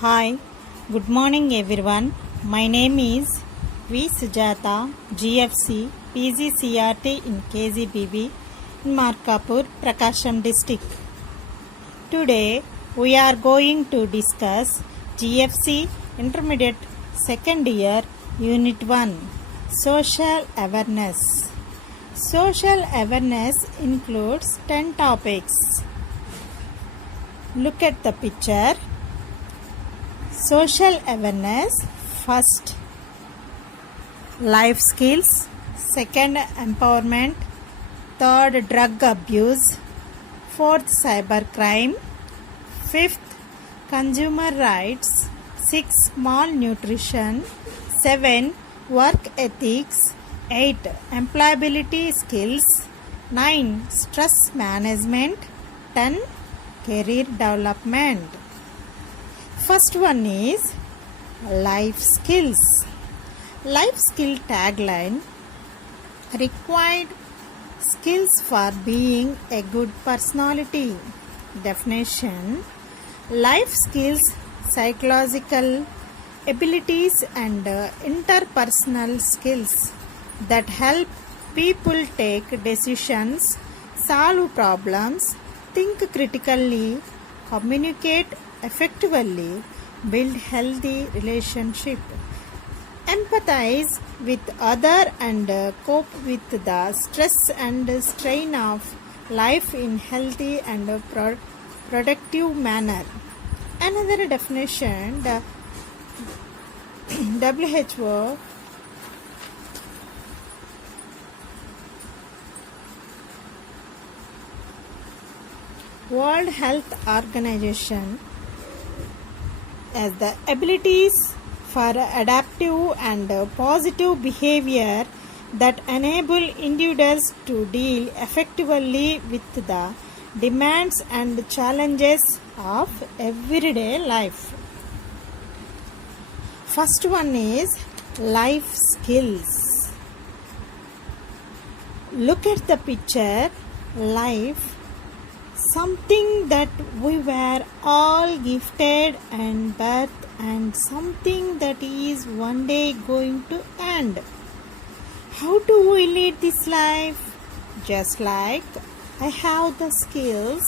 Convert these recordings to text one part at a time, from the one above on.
Hi, good morning everyone. My name is V. Sujata, GFC, PGCRT in KZBB in Markapur, Prakasham district. Today we are going to discuss GFC Intermediate Second Year Unit 1 Social Awareness. Social awareness includes 10 topics. Look at the picture. Social awareness: first, life skills; second, empowerment; third, drug abuse; fourth, cybercrime; fifth, consumer rights; sixth, malnutrition; seven, work ethics; eight, employability skills; nine, stress management; 10, career development. First one is life skills. Life skill tagline: required skills for being a good personality. Definition: life skills, psychological abilities and interpersonal skills that help people take decisions, solve problems, think critically, communicate effectively, build healthy relationship, empathize with other and cope with the stress and strain of life in healthy and productive manner. Another definition, the WHO World Health Organization as the abilities for adaptive and positive behavior that enable individuals to deal effectively with the demands and challenges of everyday life. First one is life skills. Look at the picture. Life, something that we were all gifted and birth, and something that is one day going to end. How do we lead this life? Just like I have the skills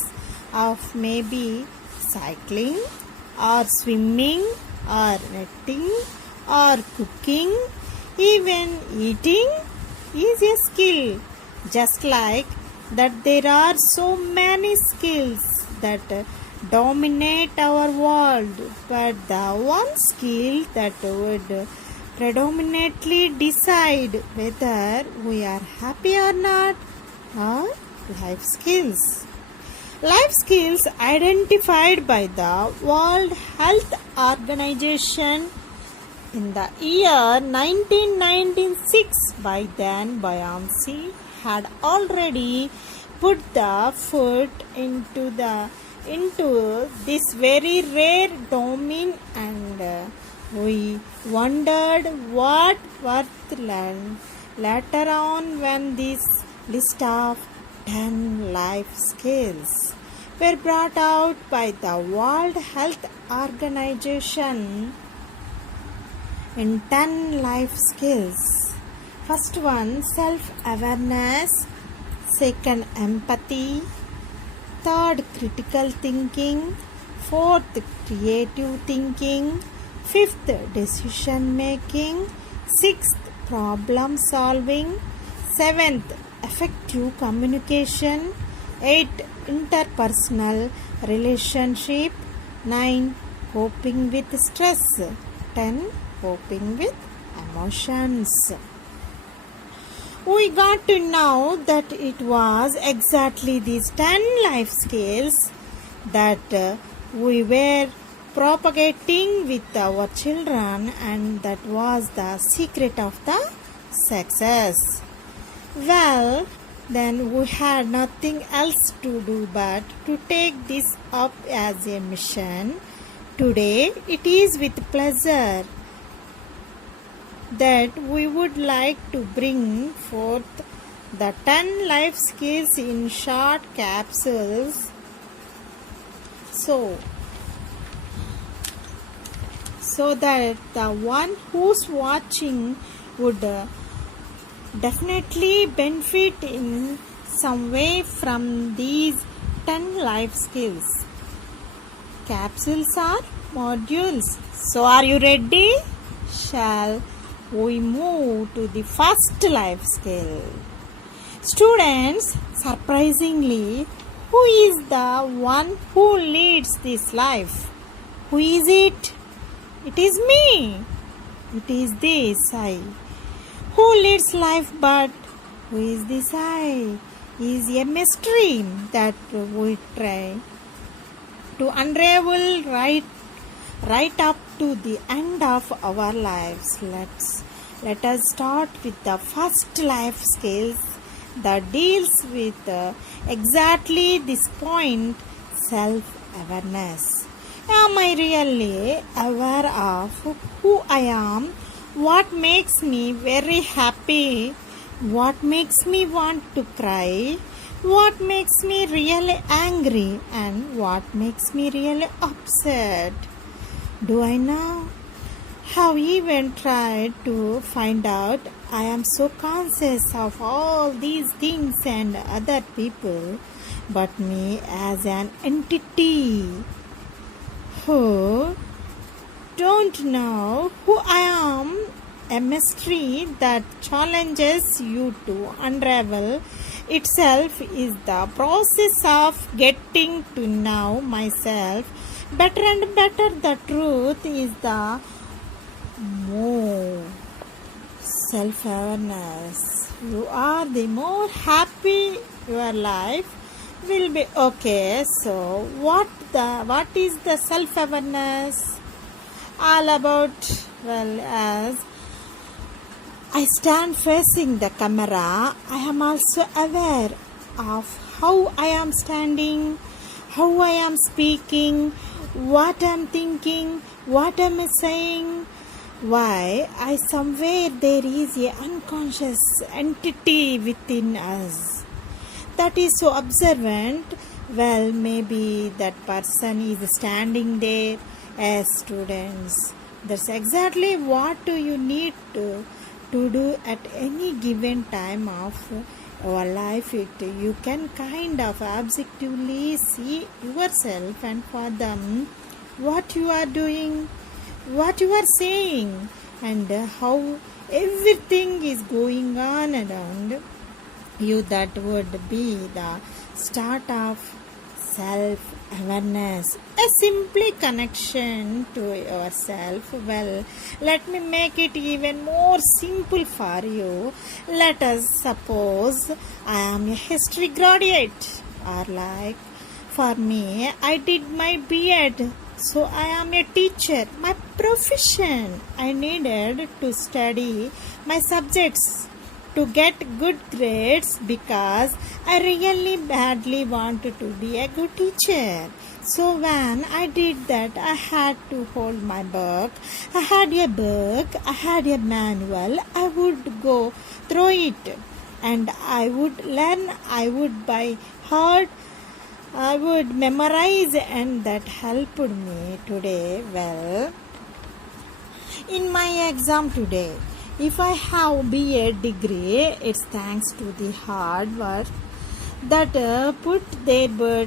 of maybe cycling or swimming or knitting or cooking, even eating is a skill. Just like that there are so many skills that dominate our world, but the one skill that would predominantly decide whether we are happy or not are life skills. Life skills identified by the World Health Organization in the year 1996 by Dan Bianchi had already put the foot into this very rare domain, and we wondered what worth later on when this list of 10 life skills were brought out by the World Health Organization in 10 life skills. First one, self-awareness. Second, empathy. Third, critical thinking. Fourth, creative thinking. Fifth, decision making. Sixth, problem solving. Seventh, effective communication. Eighth, interpersonal relationship. 9, coping with stress. 10, coping with emotions. We got to know that it was exactly these 10 life skills that we were propagating with our children, and that was the secret of the success. Well, then we had nothing else to do but to take this up as a mission. Today it is with pleasure that we would like to bring forth the 10 life skills in short capsules. So, so that the one who's watching would definitely benefit in some way from these 10 life skills. Capsules are modules. So, are you ready? Shall we move to the first life skill? Students, surprisingly, who is the one who leads this life? Who is it? It is me. It is this I. Who leads life, but who is this I? Is a mystery that we try to unravel right up to the end of our lives. Let us start with the first life skills that deals with exactly this point, self-awareness. Am I really aware of who I am? What makes me very happy? What makes me want to cry? What makes me really angry? And what makes me really upset? Do I know? Have even tried to find out. I am so conscious of all these things and other people, but me as an entity who don't know who I am, a mystery that challenges you to unravel itself is the process of getting to know myself better and better. The truth is the more self-awareness you are, the more happy your life will be. Okay, so what is the self-awareness all about? Well, as I stand facing the camera, I am also aware of how I am standing, how I am speaking, what I am thinking, what I am saying. Why? Somewhere there is a unconscious entity within us that is so observant. Well, maybe that person is standing there as students. That's exactly what do you need to do at any given time of your life. You can kind of objectively see yourself and fathom what you are doing, what you are saying, and how everything is going on around you. That would be the start of self-awareness, a simply connection to yourself. Well, let me make it even more simple for you. Let us suppose I am a history graduate, or like for me, I did my B.Ed, so I am a teacher. My profession, I needed to study my subjects to get good grades because I really badly wanted to be a good teacher. So when I did that, I had to hold my book. I had a book, I had a manual. I would go through it and I would learn, I would by heart, I would memorize, and that helped me today. Well, in my exam today, if I have B.Ed degree, it's thanks to the hard work that put there.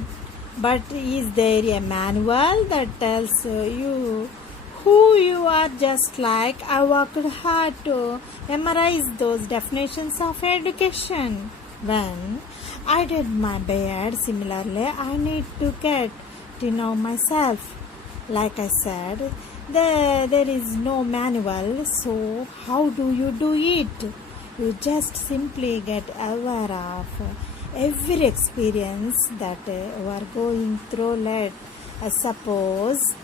But is there a manual that tells you who you are? Just like I worked hard to memorize those definitions of education. When I did my B.Ed, similarly, I need to get to know myself. Like I said, there is no manual, so how do you do it? You just simply get aware of every experience that you are going through. Let suppose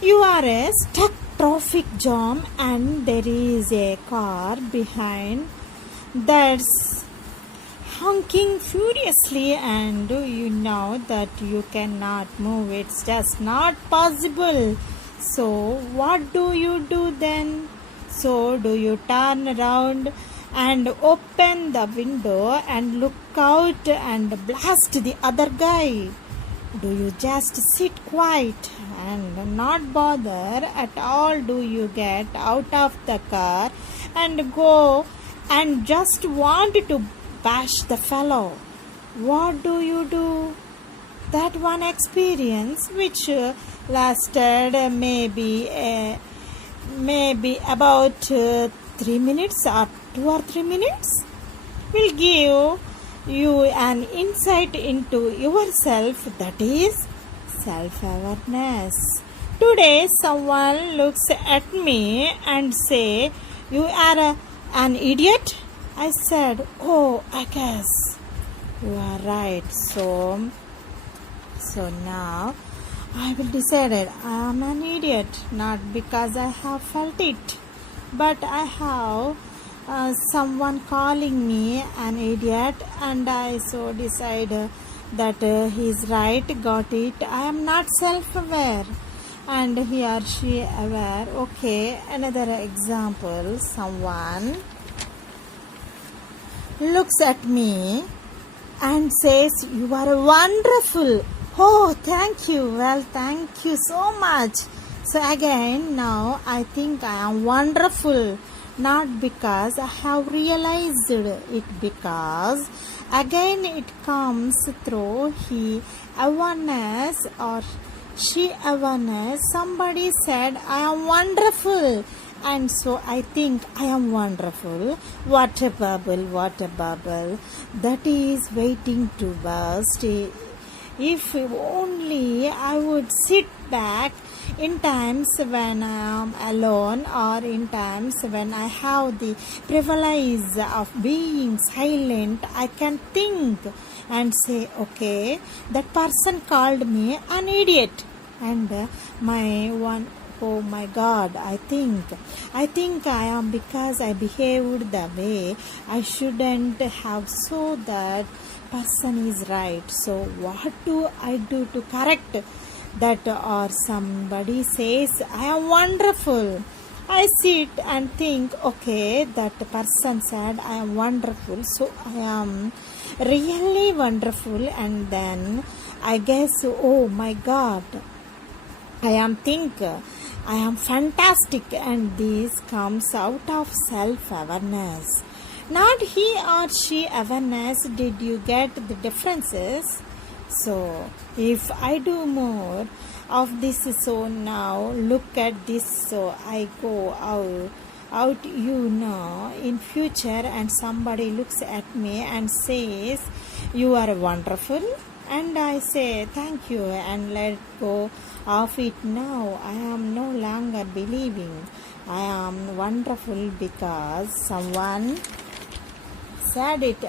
you are a stuck traffic jam and there is a car behind that's honking furiously, and you know that you cannot move. It's just not possible. So what do you do then? So do you turn around and open the window and look out and blast the other guy? Do you just sit quiet and and not bother at all do you get out of the car and go and just want to bash the fellow. What do you do? That one experience which lasted maybe about 3 minutes or 2 or 3 minutes will give you an insight into yourself, that is self-awareness. Today someone looks at me and say, "You are an idiot." I said, "Oh, I guess you are right." So now I will decide I am an idiot, not because I have felt it, but I have someone calling me an idiot, and I so decide that he is right, got it. I am not self-aware, and he or she aware. Okay, another example. Someone looks at me and says, "You are wonderful." Oh, thank you. Well, thank you so much. So again, now I think I am wonderful, not because I have realized it, because again it comes through he awareness or she awareness. Somebody said, "I am wonderful," and so I think I am wonderful. What a bubble that is waiting to burst. If only I would sit back in times when I am alone, or in times when I have the privilege of being silent, I can think and say, okay, that person called me an idiot, and oh my God, I think I am, because I behaved the way I shouldn't have, so that person is right. So what do I do to correct that? Or somebody says, "I am wonderful." I sit and think, okay, that person said I am wonderful, so I am really wonderful, and then I guess, oh my God, I am fantastic, and this comes out of self-awareness, not he or she awareness. Did you get the differences? So if I do more of this, so now look at this, so I go out in future, and somebody looks at me and says, "You are wonderful," and I say, "Thank you," and let go of it. Now I am no longer believing I am wonderful because someone said it.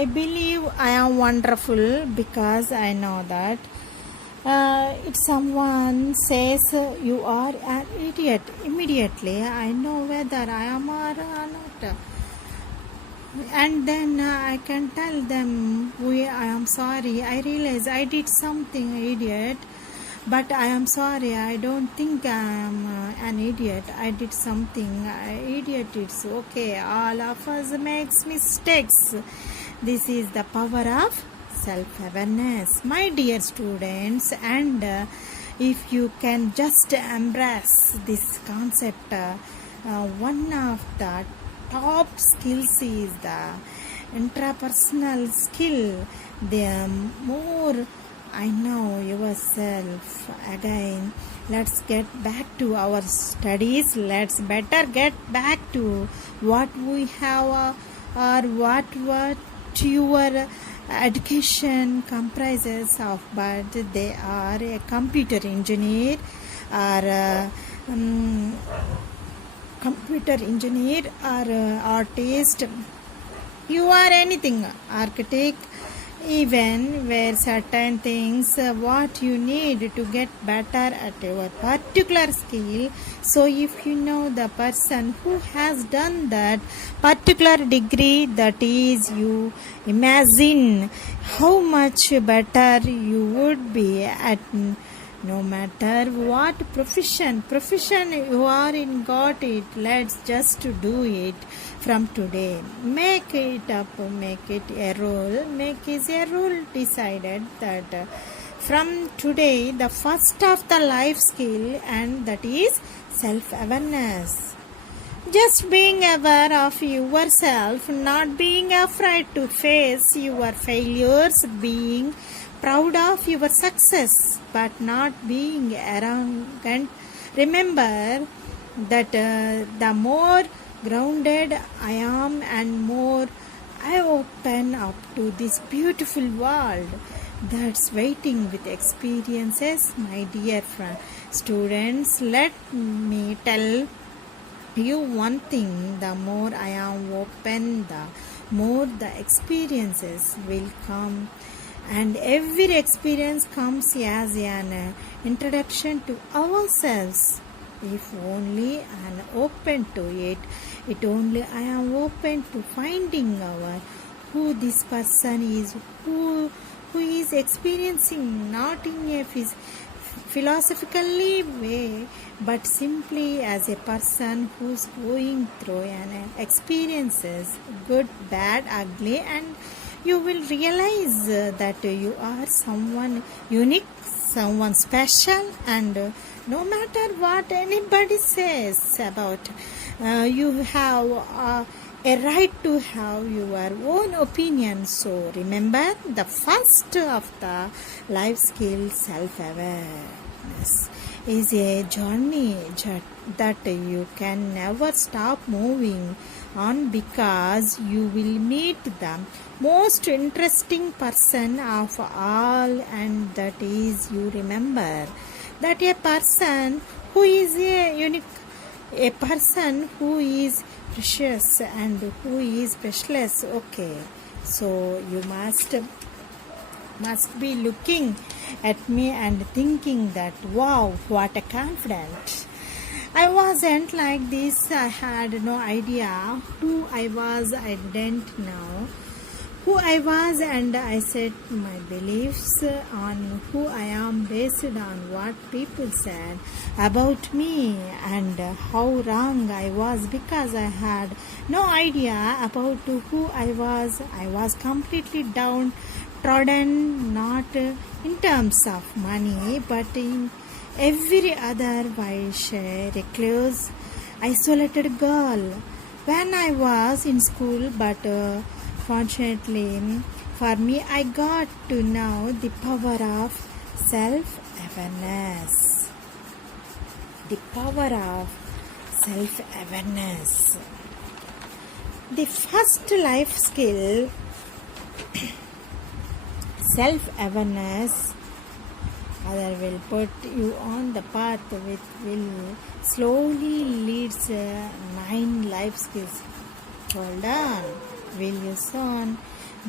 I believe I am wonderful because I know that if someone says you are an idiot, immediately I know whether I am or not, and then I can tell them, I am sorry, I realize I did something idiot, but I am sorry, I don't think I am an idiot. I did something idiot. It's okay. All of us makes mistakes. This is the power of self-awareness, my dear students. And if you can just embrace this concept, one of the top skills is the intrapersonal skill. The more I know yourself. Again, let's get back to our studies. Let's better get back to what we have, or what your education comprises of. But they are a computer engineer, or artist. You are anything, architect, even where certain things what you need to get better at your particular skill. So if you know the person who has done that particular degree, that is, you imagine how much better you would be at no matter what profession you are in. Got it? Let's just do it from today. Make it up, make it a rule, make it a rule decided that from today the first of the life skill, and that is self-awareness. Just being aware of yourself, not being afraid to face your failures, being proud of your success, but not being arrogant. Remember that the more grounded I am and more I open up to this beautiful world that's waiting with experiences, my dear students. Let me tell you one thing, the more I am open, the more the experiences will come, and every experience comes as an introduction to ourselves. If only I am open to it, only I am open to finding out who this person is, who is experiencing, not in a philosophically way, but simply as a person who's going through an experiences, good, bad, ugly, and you will realize that you are someone unique, someone special, and no matter what anybody says about you have a right to have your own opinion. So remember, the first of the life skill, self-awareness, is a journey that you can never stop moving on, because you will meet the most interesting person of all, and that is, you remember that a person who is a unique, a person who is precious and who is priceless. Okay, so you must be looking at me and thinking that, wow, what a confident. I wasn't like this. I had no idea who I was. I didn't know who I was, and I set my beliefs on who I am based on what people said about me, and how wrong I was because I had no idea about who I was. I was completely downtrodden, not in terms of money, but in every other way. Recluse, isolated girl when I was in school, but fortunately for me, I got to know the power of self-awareness. The power of self-awareness. The first life skill, self-awareness, other will put you on the path which will slowly leads 9 life skills. Hold on. Will you soon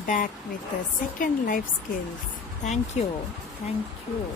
back with the second life skills? Thank you. Thank you.